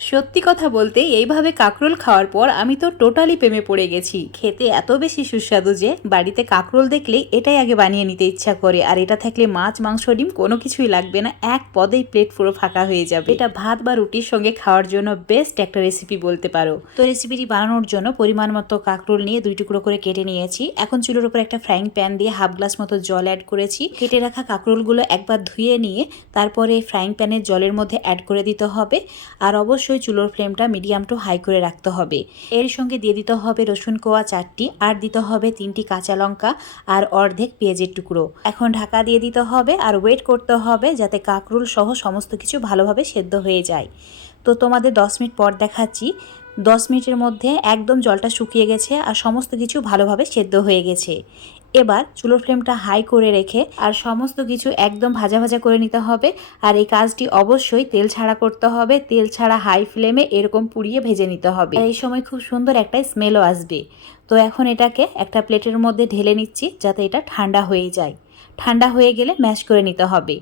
সত্যি কথা বলতে এইভাবে কাঁকরোল খাওয়ার পর আমি তো টোটালি প্রেমে পড়ে গেছি। খেতে এত বেশি সুস্বাদু যে বাড়িতে কাঁকরোল দেখলেই এটাই আগে বানিয়ে নিতে ইচ্ছা করে। আর এটা থাকলে মাছ, মাংস, ডিম কোনো কিছুই লাগবে না, এক পদেই প্লেট পুরো ফাঁকা হয়ে যাবে। এটা ভাত বা রুটির সঙ্গে খাওয়ার জন্য বেস্ট একটা রেসিপি বলতে পারো। তো রেসিপিটি বানানোর জন্য পরিমাণ মতো কাঁকরোল নিয়ে 2 টুকরো করে কেটে নিয়েছি। এখন চুলোর উপর একটা ফ্রাইং প্যান দিয়ে হাফ গ্লাস মতো জল অ্যাড করেছি। কেটে রাখা কাঁকরোলগুলো একবার ধুয়ে নিয়ে তারপরে ফ্রাইং প্যানের জলের মধ্যে অ্যাড করে দিতে হবে। আর অবশ্যই চুলোর ফ্লেমটা মিডিয়াম টু হাই করে রাখতে হবে। এর সঙ্গে দিয়ে দিতে হবে রসুন কোয়া 4টি, আর দিতে হবে 3টি কাঁচা লঙ্কা আর অর্ধেক পেঁয়াজের টুকরো। এখন ঢাকা দিয়ে দিতে হবে আর ওয়েট করতে হবে যাতে কাঁকরোল সহ সমস্ত কিছু ভালোভাবে সেদ্ধ হয়ে যায়। তো তোমাদের 10 মিনিট পর দেখাচ্ছি। 10 মিনিটের মধ্যে একদম জলটা শুকিয়ে গেছে আর সমস্ত কিছু ভালোভাবে সেদ্ধ হয়ে গেছে। এবার চুলোর ফ্লেমটা হাই করে রেখে আর সমস্ত কিছু একদম ভাজা ভাজা করে নিতে হবে। আর এই কাজটি অবশ্যই তেল ছাড়া করতে হবে। তেল ছাড়া হাই ফ্লেমে এরকম পুড়িয়ে ভেজে নিতে হবে। আর এই সময় খুব সুন্দর একটা স্মেলও আসবে। তো এখন এটাকে একটা প্লেটের মধ্যে ঢেলে নিচ্ছি যাতে এটা ঠান্ডা হয়ে যায়। ঠান্ডা হয়ে গেলে ম্যাশ করে নিতে হবে।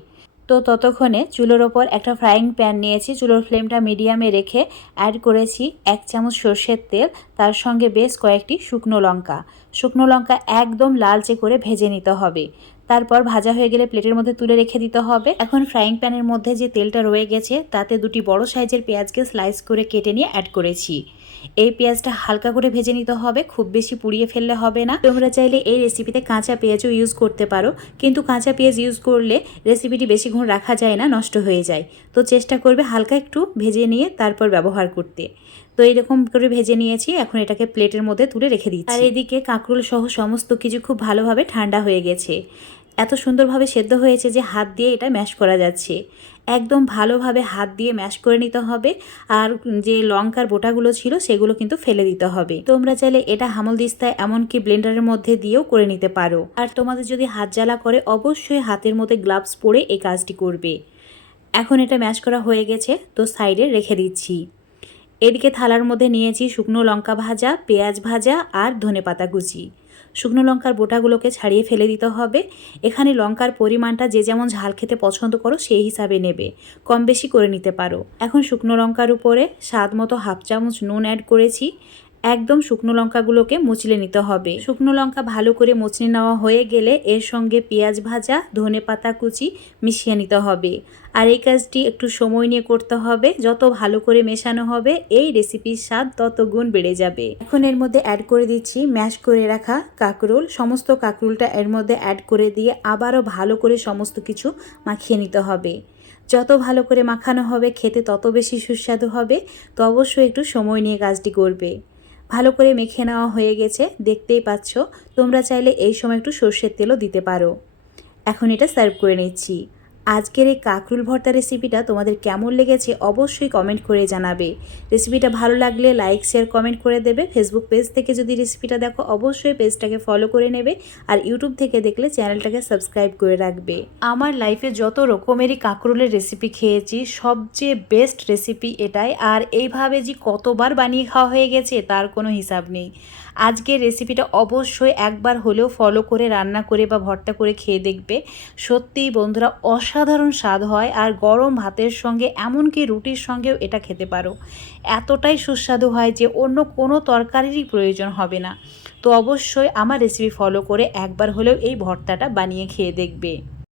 তো ততক্ষণে চুলোর ওপর একটা ফ্রাইং প্যান নিয়েছি, চুলোর ফ্লেমটা মিডিয়ামে রেখে অ্যাড করেছি 1 চামচ সর্ষের তেল, তার সঙ্গে বেশ কয়েকটি শুকনো লঙ্কা একদম লালচে করে ভেজে নিতে হবে। তারপর ভাজা হয়ে গেলে প্লেটের মধ্যে তুলে রেখে দিতে হবে। এখন ফ্রাইং প্যানের মধ্যে যে তেলটা রয়ে গেছে তাতে 2টি বড় সাইজের পেঁয়াজকে স্লাইস করে কেটে নিয়ে অ্যাড করেছি। এই পেঁয়াজটা হালকা করে ভেজে নিতে হবে, খুব বেশি পুড়িয়ে ফেললে হবে না। তোমরা চাইলে এই রেসিপিতে কাঁচা পেঁয়াজও ইউজ করতে পারো, কিন্তু কাঁচা পেঁয়াজ ইউজ করলে রেসিপিটি বেশিক্ষণ রাখা যায় না, নষ্ট হয়ে যায়। তো চেষ্টা করবে হালকা একটু ভেজে নিয়ে তারপর ব্যবহার করতে। তো এইরকম করে ভেজে নিয়েছি, এখন এটাকে প্লেটের মধ্যে তুলে রেখে দিচ্ছি। আর এদিকে কাঁকরোল সহ সমস্ত কিছু খুব ভালোভাবে ঠান্ডা হয়ে গেছে। এত সুন্দরভাবে সেদ্ধ হয়েছে যে হাত দিয়ে এটা ম্যাশ করা যাচ্ছে। একদম ভালোভাবে হাত দিয়ে ম্যাশ করে নিতে হবে। আর যে লঙ্কার বোটাগুলো ছিল সেগুলো কিন্তু ফেলে দিতে হবে। তোমরা চাইলে এটা হামলদিস্তায় এমনকি ব্লেন্ডারের মধ্যে দিয়েও করে নিতে পারো। আর তোমাদের যদি হাত জ্বালা করে অবশ্যই হাতের মধ্যে গ্লাভস পরে এই কাজটি করবে। এখন এটা ম্যাশ করা হয়ে গেছে, তো সাইডে রেখে দিচ্ছি। এদিকে থালার মধ্যে নিয়েছি শুকনো লঙ্কা ভাজা, পেঁয়াজ ভাজা আর ধনেপাতা কুচি। শুকনো লঙ্কার বোটাগুলোকে ছাড়িয়ে ফেলে দিতে হবে। এখানে লঙ্কার পরিমাণটা যে যেমন ঝাল খেতে পছন্দ করো সেই হিসাবে নেবে, কম বেশি করে নিতে পারো। এখন শুকনো লঙ্কার উপরে স্বাদ মতো হাফ চামচ নুন অ্যাড করেছি। একদম শুকনো লঙ্কাগুলোকে মুচলে নিতে হবে। শুকনো লঙ্কা ভালো করে মুচড়ে নেওয়া হয়ে গেলে এর সঙ্গে পেঁয়াজ ভাজা, ধনেপাতা কুচি মিশিয়ে নিতে হবে। আর এই কাজটি একটু সময় নিয়ে করতে হবে। যত ভালো করে মেশানো হবে এই রেসিপির স্বাদ তত গুণ বেড়ে যাবে। এখন এর মধ্যে অ্যাড করে দিচ্ছি ম্যাশ করে রাখা কাঁকরোল। সমস্ত কাঁকরোলটা এর মধ্যে অ্যাড করে দিয়ে আবারও ভালো করে সমস্ত কিছু মাখিয়ে নিতে হবে। যত ভালো করে মাখানো হবে খেতে তত বেশি সুস্বাদু হবে। তো অবশ্যই একটু সময় নিয়ে কাজটি করবে। ভালো করে মেখে নেওয়া হয়ে গেছে, দেখতেই পাচ্ছ। তোমরা চাইলে এই সময় একটু সর্ষের তেলও দিতে পারো। এখন এটা সার্ভ করে নিচ্ছি। আজকের এই কাঁকরোল ভর্তা রেসিপিটা তোমাদের কেমন লেগেছে অবশ্যই কমেন্ট করে জানাবে। রেসিপিটা ভালো লাগলে লাইক, শেয়ার, কমেন্ট করে দেবে। ফেসবুক পেজ থেকে যদি রেসিপিটা দেখো অবশ্যই পেজটাকে ফলো করে নেবে। আর ইউটিউব থেকে দেখলে চ্যানেলটাকে সাবস্ক্রাইব করে রাখবে। আমার লাইফে যত রকমেরই কাঁকরোলের রেসিপি খেয়েছি সবচেয়ে বেস্ট রেসিপি এটাই। আর এইভাবে যে কতবার বানিয়ে খাওয়া হয়ে গেছে তার কোনো হিসাব নেই। আজকের রেসিপিটা অবশ্যই একবার হলেও ফলো করে রান্না করে বা ভর্তা করে খেয়ে দেখবে। সত্যিই বন্ধুরা অসাধারণ স্বাদ হয়। আর গরম ভাতের সঙ্গে এমনকি রুটির সঙ্গেও এটা খেতে পারো। এতটাই সুস্বাদু হয় যে অন্য কোনো তরকারিরই প্রয়োজন হবে না। তো অবশ্যই আমার রেসিপি ফলো করে একবার হলেও এই ভর্তাটা বানিয়ে খেয়ে দেখবে।